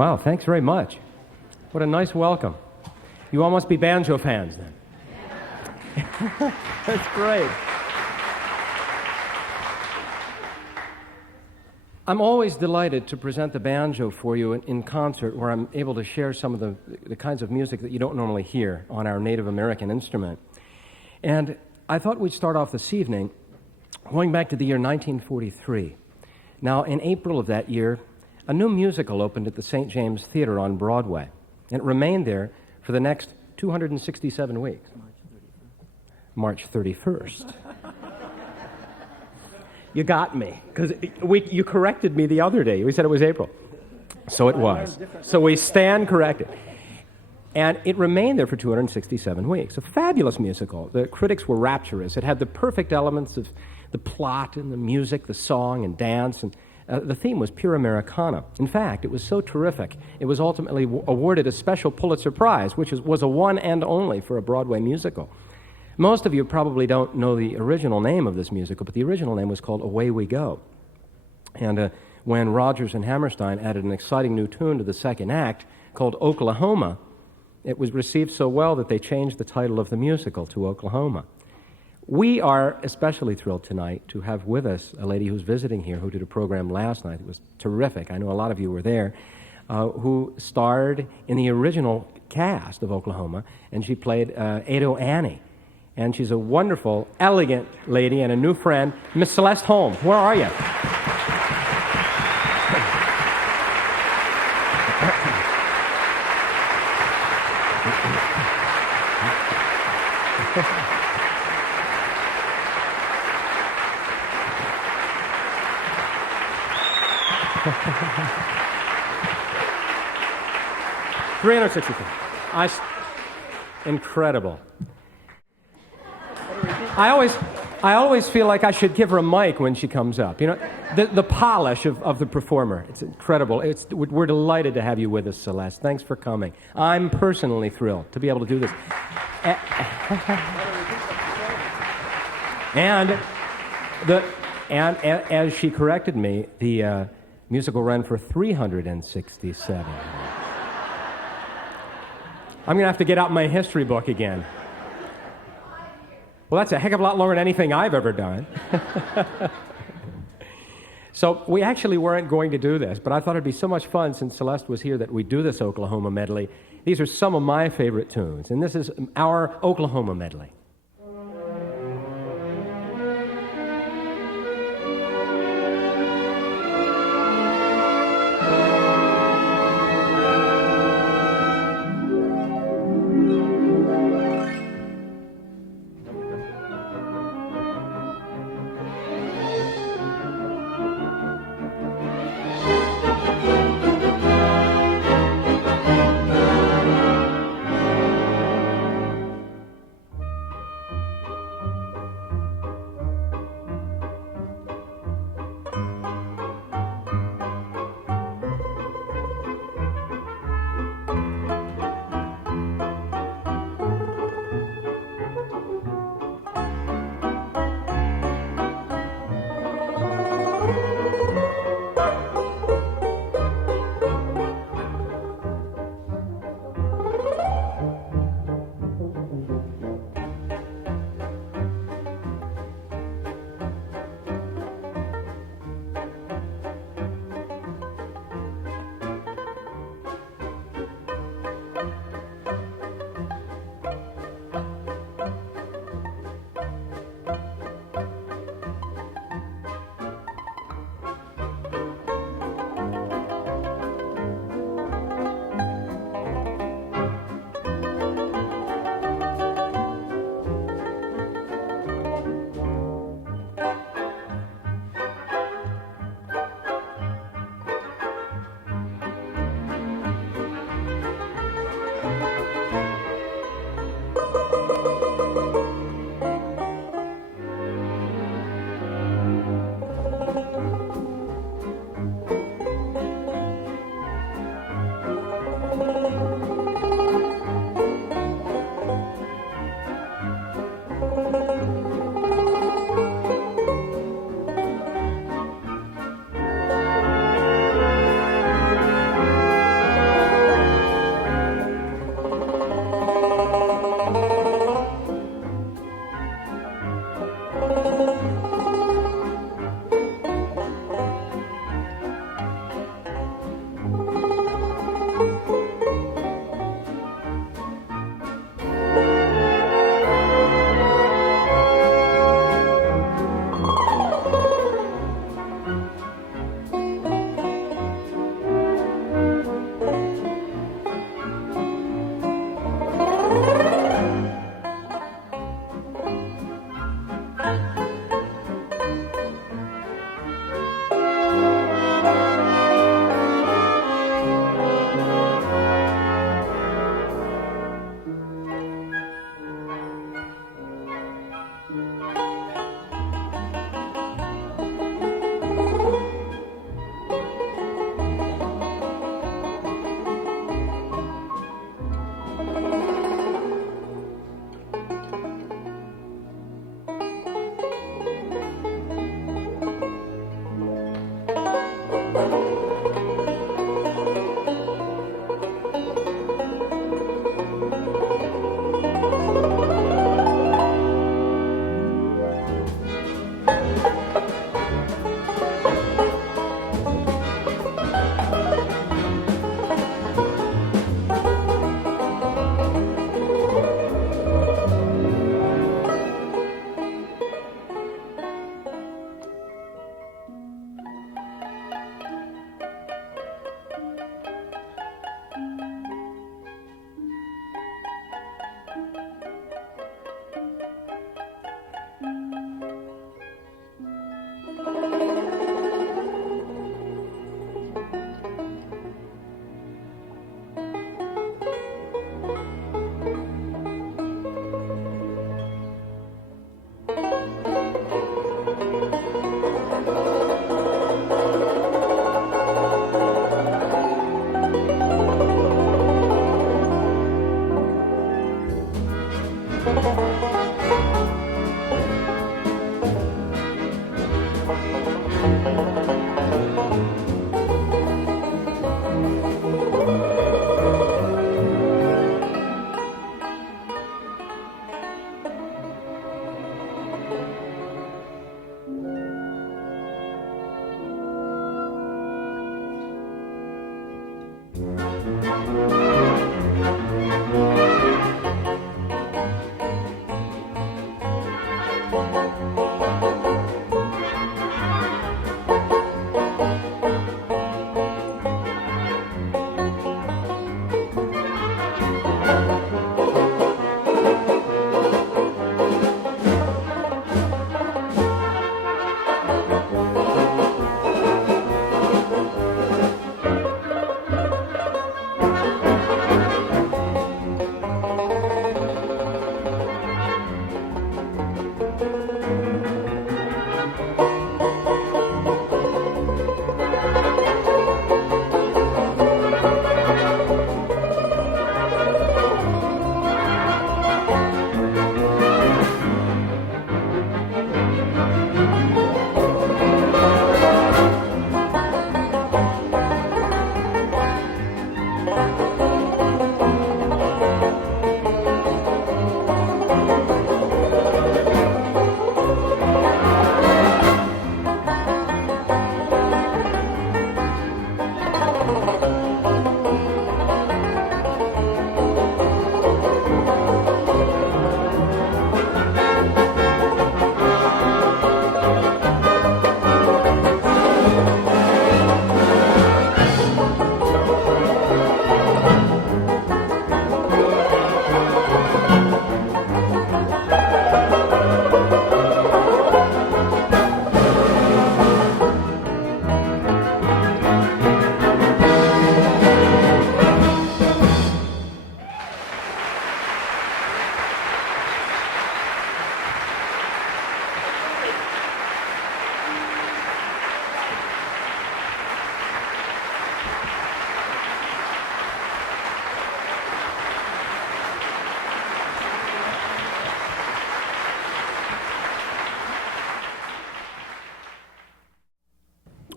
Wow, thanks very much. What a nice welcome. You all must be banjo fans then. That's great. I'm always delighted to present the banjo for you in concert, where I'm able to share some of the kinds of music that you don't normally hear on our Native American instrument. And I thought we'd start off this evening going back to the year 1943. Now, in April of that year, a new musical opened at the St. James Theater on Broadway, and it remained there for the next 267 weeks. March 31st. You got me, because you corrected me the other day. We said it was April. So it was. So we stand corrected. And it remained there for 267 weeks. A fabulous musical. The critics were rapturous. It had the perfect elements of the plot and the music, the song and dance, and the theme was pure Americana. In fact, it was so terrific, it was ultimately awarded a special Pulitzer Prize, which was a one and only for a Broadway musical. Most of you probably don't know the original name of this musical, but the original name was called Away We Go. And when Rodgers and Hammerstein added an exciting new tune to the second act called Oklahoma, it was received so well that they changed the title of the musical to Oklahoma. We are especially thrilled tonight to have with us a lady who's visiting here who did a program last night. It was terrific. I know a lot of you were there, who starred in the original cast of Oklahoma, and she played Ado Annie. And she's a wonderful, elegant lady and a new friend, Miss Celeste Holmes. Where are you? Incredible. I always feel like I should give her a mic when she comes up. You know, the polish of the performer. It's incredible. We're delighted to have you with us, Celeste. Thanks for coming. I'm personally thrilled to be able to do this. And as she corrected me, the musical ran for 367. I'm going to have to get out my history book again. Well, that's a heck of a lot longer than anything I've ever done. So we actually weren't going to do this, but I thought it'd be so much fun since Celeste was here that we do this Oklahoma medley. These are some of my favorite tunes, and this is our Oklahoma medley.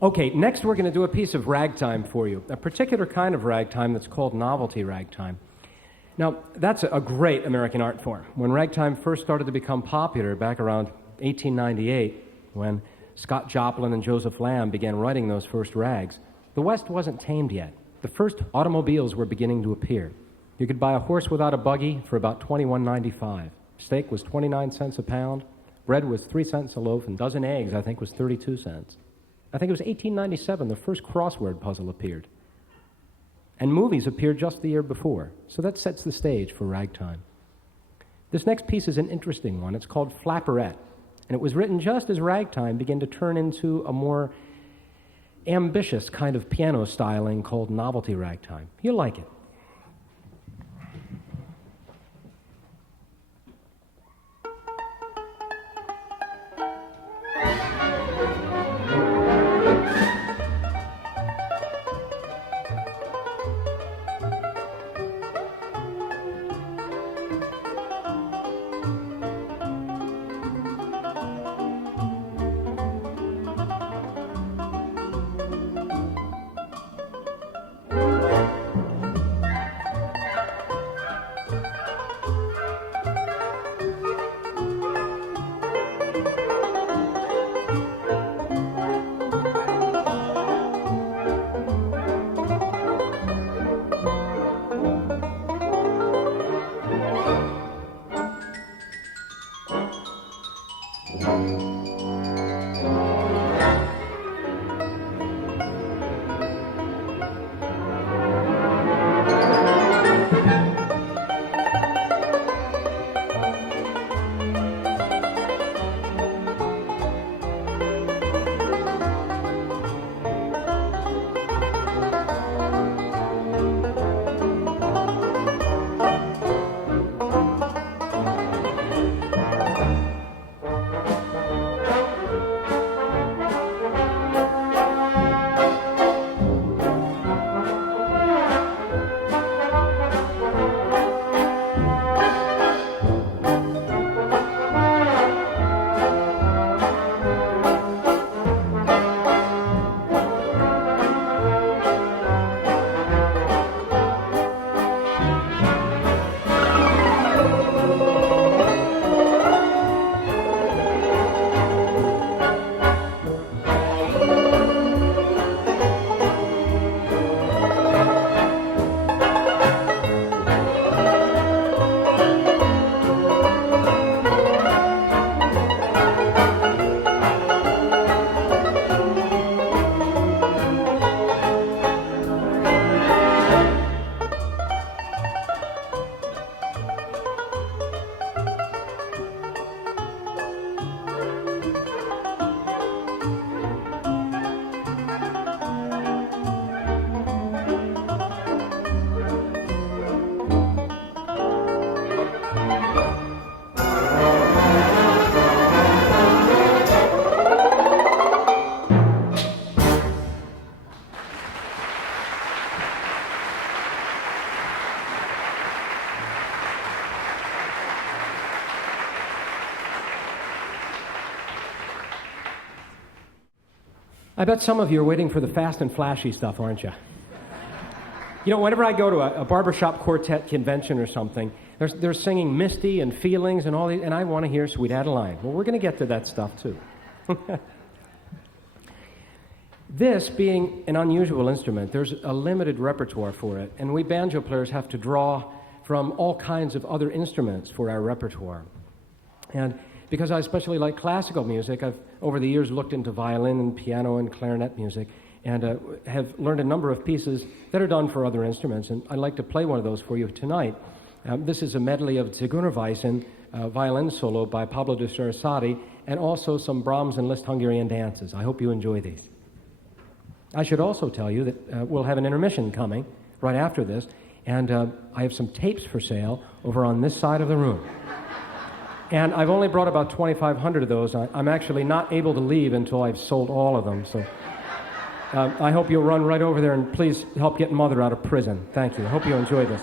Okay, next we're going to do a piece of ragtime for you, a particular kind of ragtime that's called novelty ragtime. Now, that's a great American art form. When ragtime first started to become popular back around 1898, when Scott Joplin and Joseph Lamb began writing those first rags, the West wasn't tamed yet. The first automobiles were beginning to appear. You could buy a horse without a buggy for about $21.95. Steak was 29 cents a pound. Bread was 3 cents a loaf, and a dozen eggs, I think, was 32 cents. I think it was 1897 the first crossword puzzle appeared. And movies appeared just the year before. So that sets the stage for ragtime. This next piece is an interesting one. It's called Flapperette. And it was written just as ragtime began to turn into a more ambitious kind of piano styling called novelty ragtime. You'll like it. I bet some of you are waiting for the fast and flashy stuff, aren't you? You know, whenever I go to a barbershop quartet convention or something, they're singing Misty and Feelings and all these, and I want to hear Sweet Adeline. Well, we're going to get to that stuff, too. This being an unusual instrument, there's a limited repertoire for it, and we banjo players have to draw from all kinds of other instruments for our repertoire. And because I especially like classical music, I've over the years looked into violin and piano and clarinet music, and have learned a number of pieces that are done for other instruments, and I'd like to play one of those for you tonight. This is a medley of Ziguenerweisen, violin solo by Pablo de Sarasate, and also some Brahms and Liszt Hungarian dances. I hope you enjoy these. I should also tell you that we'll have an intermission coming right after this, and I have some tapes for sale over on this side of the room. And I've only brought about 2,500 of those. I'm actually not able to leave until I've sold all of them, so I hope you'll run right over there and please help get Mother out of prison. Thank you. I hope you enjoy this.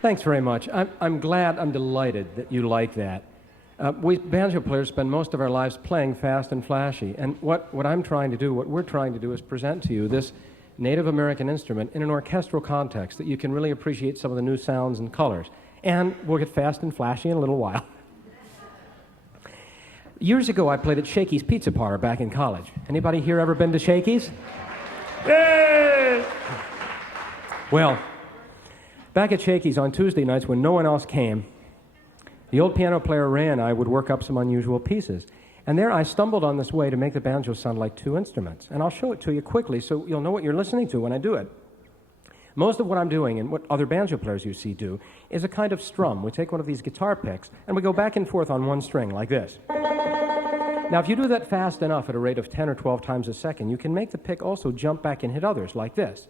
Thanks very much. I'm glad, I'm delighted that you like that. We banjo players spend most of our lives playing fast and flashy, and what I'm trying to do, what we're trying to do is present to you this Native American instrument in an orchestral context that you can really appreciate some of the new sounds and colors. And we'll get fast and flashy in a little while. Years ago, I played at Shakey's Pizza Parlor back in college. Anybody here ever been to Shakey's? Yay! Well, back at Shakey's on Tuesday nights when no one else came, the old piano player Ray and I would work up some unusual pieces. And there I stumbled on this way to make the banjo sound like two instruments. And I'll show it to you quickly so you'll know what you're listening to when I do it. Most of what I'm doing, and what other banjo players you see do, is a kind of strum. We take one of these guitar picks, and we go back and forth on one string, like this. Now, if you do that fast enough at a rate of 10 or 12 times a second, you can make the pick also jump back and hit others, like this.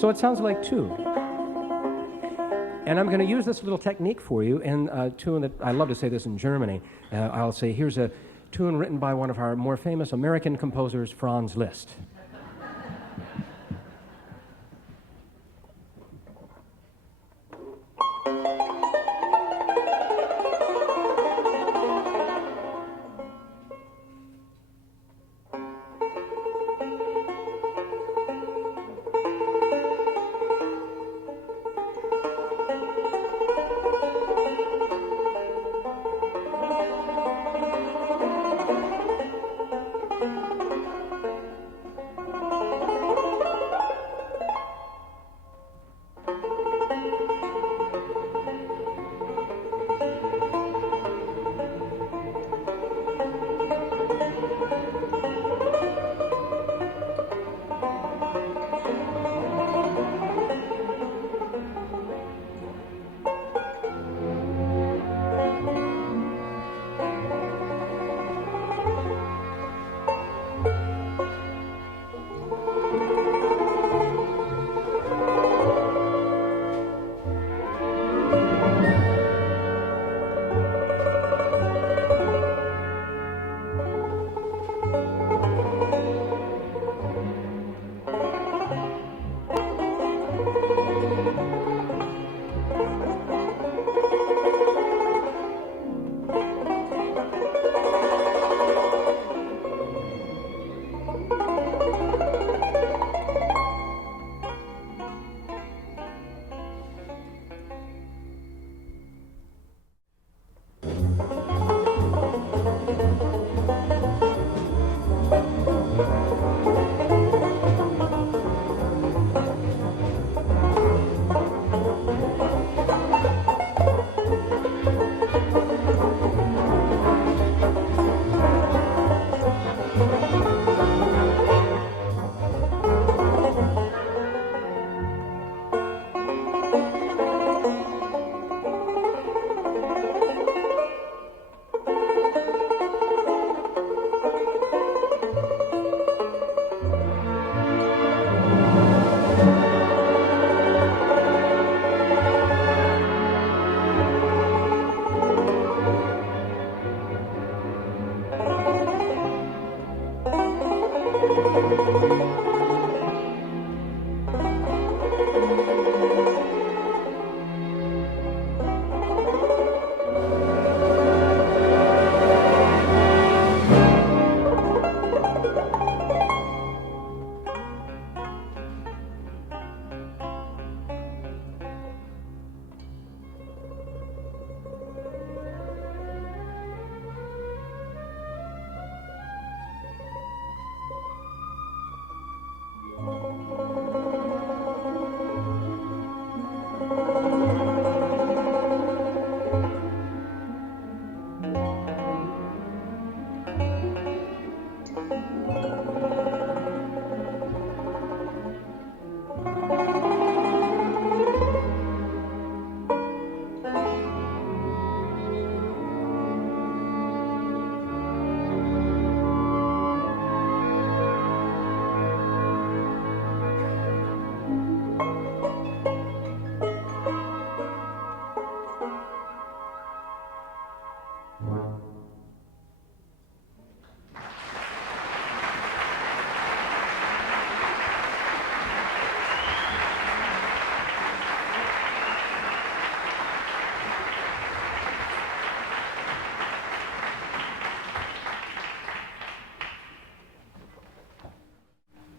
So it sounds like two. And I'm going to use this little technique for you in a tune that, I love to say this in Germany. I'll say, here's a tune written by one of our more famous American composers, Franz Liszt.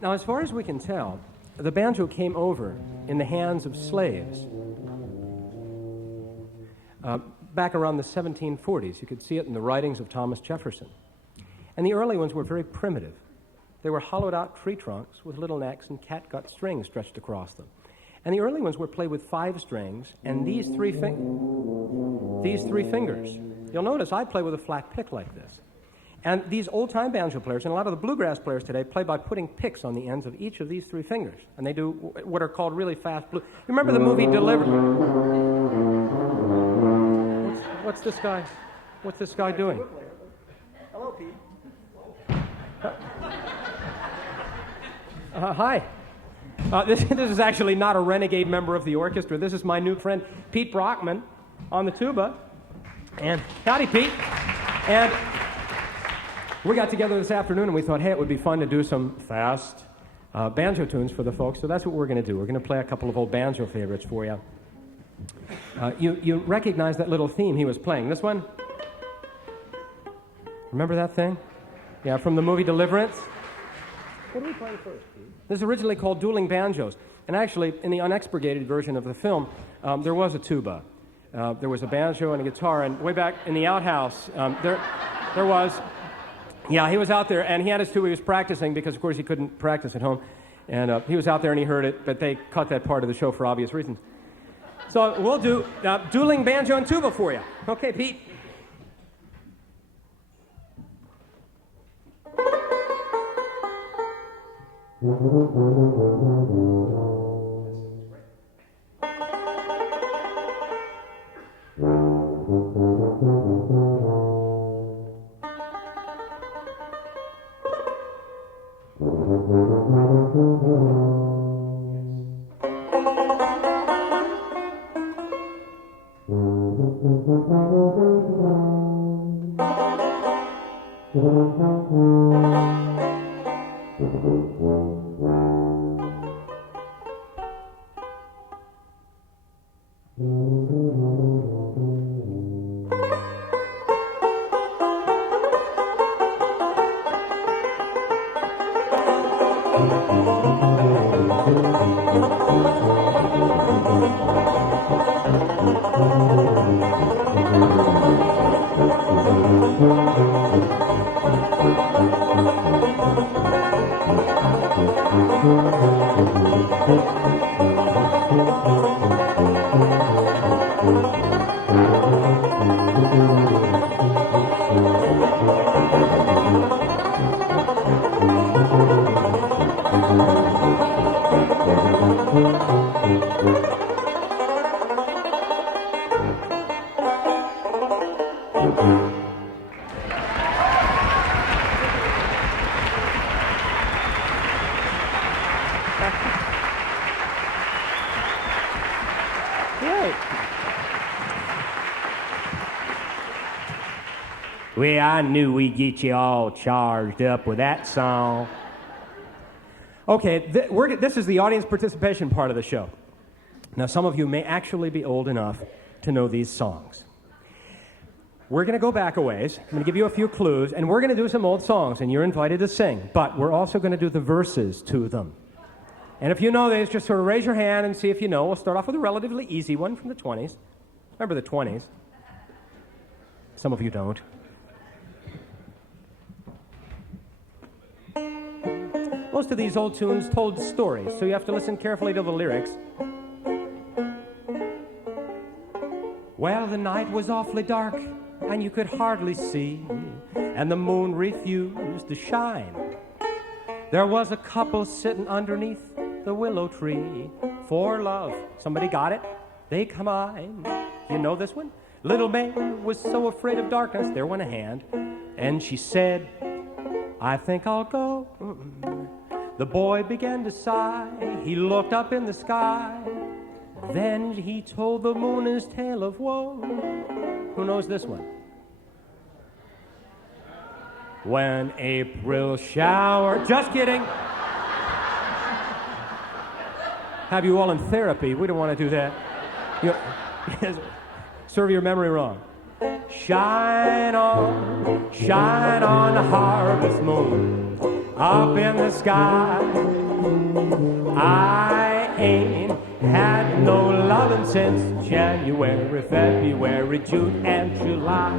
Now, as far as we can tell, the banjo came over in the hands of slaves. back around the 1740s. You could see it in the writings of Thomas Jefferson. And the early ones were very primitive. They were hollowed-out tree trunks with little necks and catgut strings stretched across them. And the early ones were played with 5 strings and these three fingers. You'll notice I play with a flat pick like this. And these old-time banjo players and a lot of the bluegrass players today play by putting picks on the ends of each of these 3 fingers. And they do what are called really fast blue. You remember the movie Delivered? What's this guy doing? Hello, Pete. Hi. This is actually not a renegade member of the orchestra. This is my new friend, Pete Brockman, on the tuba. And howdy, Pete. And we got together this afternoon and we thought, hey, it would be fun to do some fast banjo tunes for the folks. So that's what we're going to do. We're going to play a couple of old banjo favorites for you. You recognize that little theme he was playing. This one? Remember that thing? Yeah, from the movie Deliverance? What are we playing first, Pete? This is originally called Dueling Banjos. And actually, in the unexpurgated version of the film, there was a tuba. There was a banjo and a guitar. And way back in the outhouse, there was... Yeah, he was out there, and he had his tuba. He was practicing because, of course, he couldn't practice at home. And he was out there, and he heard it, but they cut that part of the show for obvious reasons. So we'll do Dueling Banjo and Tuba for you. Okay, Pete. Well, I knew we'd get you all charged up with that song. Okay, this is the audience participation part of the show. Now, some of you may actually be old enough to know these songs. We're going to go back a ways. I'm going to give you a few clues, and we're going to do some old songs, and you're invited to sing. But we're also going to do the verses to them. And if you know these, just sort of raise your hand and see if you know. We'll start off with a relatively easy one from the 20s. Remember the 20s? Some of you don't. Most of these old tunes told stories, so you have to listen carefully to the lyrics. Well, the night was awfully dark, and you could hardly see, and the moon refused to shine. There was a couple sitting underneath the willow tree for love. Somebody got it? They come on. You know this one? Little May was so afraid of darkness, there went a hand, and she said, I think I'll go. The boy began to sigh. He looked up in the sky. Then he told the moon his tale of woe. Who knows this one? When April shower... Just kidding. Have you all in therapy. We don't want to do that. Serve your memory wrong. Shine on the harvest moon up in the sky. I ain't Had no loving since January, February, June, and July.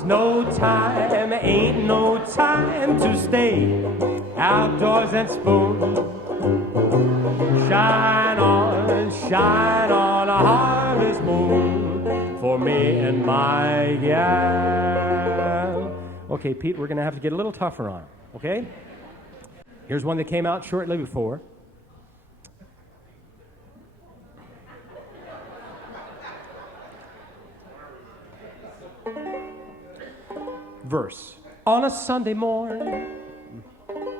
Snow time ain't no time to stay outdoors and spoon. Shine on a harvest moon for me and my gal. Okay, Pete, we're going to have to get a little tougher on it, okay? Here's one that came out shortly before. Verse. On a Sunday morn,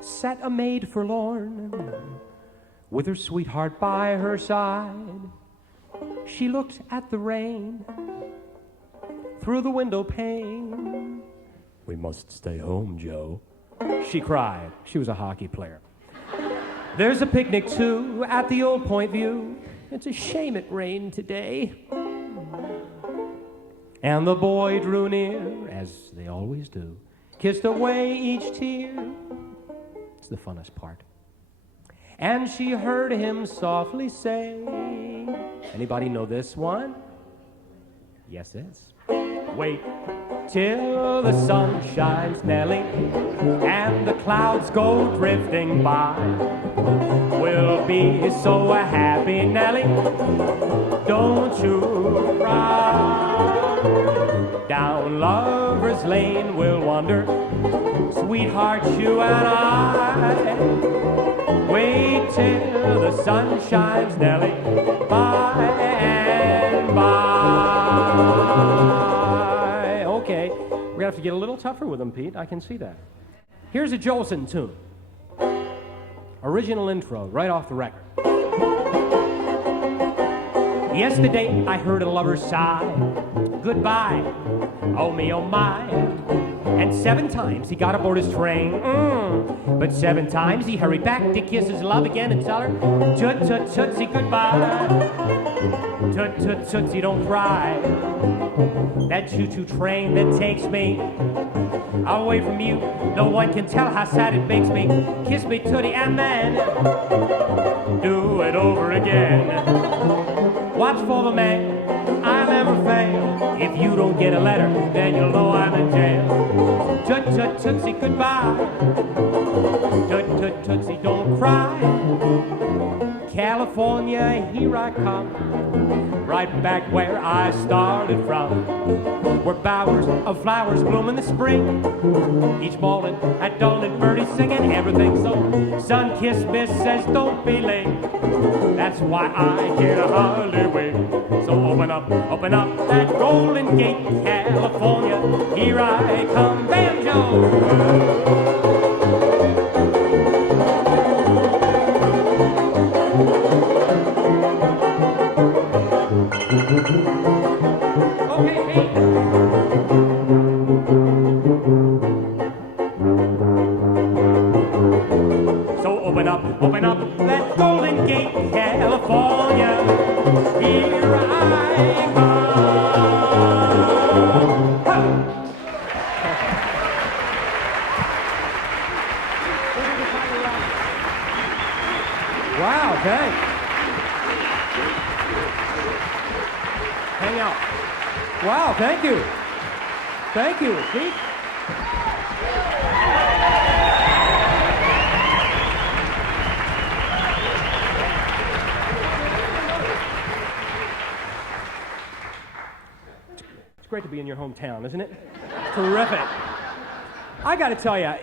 sat a maid forlorn, with her sweetheart by her side. She looked at the rain through the window pane. We must stay home, Joe, she cried. She was a hockey player. There's a picnic, too, at the Old Point View. It's a shame it rained today. And the boy drew near, as they always do, kissed away each tear. It's the funnest part. And she heard him softly say, anybody know this one? Yes, it's. Wait till the sun shines, Nellie, and the clouds go drifting by. We'll be so happy, Nellie, don't you cry. Down Lover's Lane we'll wander, sweetheart, you and I. Wait till the sun shines, Nellie, by and by. Okay, we're going to have to get a little tougher with them, Pete. I can see that. Here's a Jolson tune. Original intro, right off the record. Yesterday I heard a lover sigh, goodbye, oh me, oh my. And 7 times he got aboard his train, but 7 times he hurried back to kiss his love again and tell her, tut tut tootsie goodbye. Tut tut tootsie don't cry. That choo-choo train that takes me away from you, no one can tell how sad it makes me. Kiss me tootie and then do it over again. Watch for the man, I'll never fail. If you don't get a letter, then you'll know I'm in jail. Tut tut tootsie goodbye. Tut tut tootsie don't cry. California, here I come, right back where I started from, where bowers of flowers bloom in the spring. Each morning at dawn and birdies singing everything so sun-kissed miss says don't be late. That's why I get a early wait. So open up that Golden Gate, California, here I come, banjo. Okay, Pete. So open up that Golden Gate, California, here I come. Huh. Wow, thanks. Hang out. Wow, thank you. Thank you, Pete. It's great to be in your hometown, isn't it? Terrific. I got to tell you,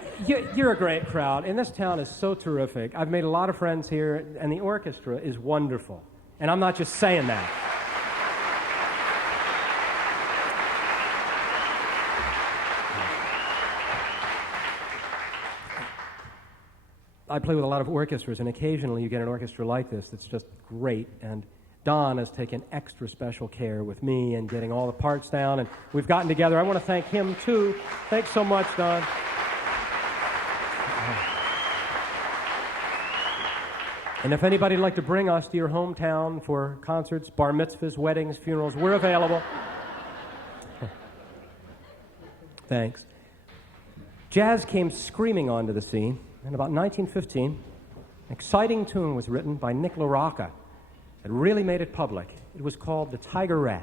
you're a great crowd, and this town is so terrific. I've made a lot of friends here, and the orchestra is wonderful. And I'm not just saying that. I play with a lot of orchestras, and occasionally you get an orchestra like this that's just great. And Don has taken extra special care with me and getting all the parts down, and we've gotten together. I want to thank him, too. Thanks so much, Don. And if anybody'd like to bring us to your hometown for concerts, bar mitzvahs, weddings, funerals, we're available. Thanks. Jazz came screaming onto the scene. In about 1915, an exciting tune was written by Nick LaRocca. that really made it public. It was called the Tiger Rag.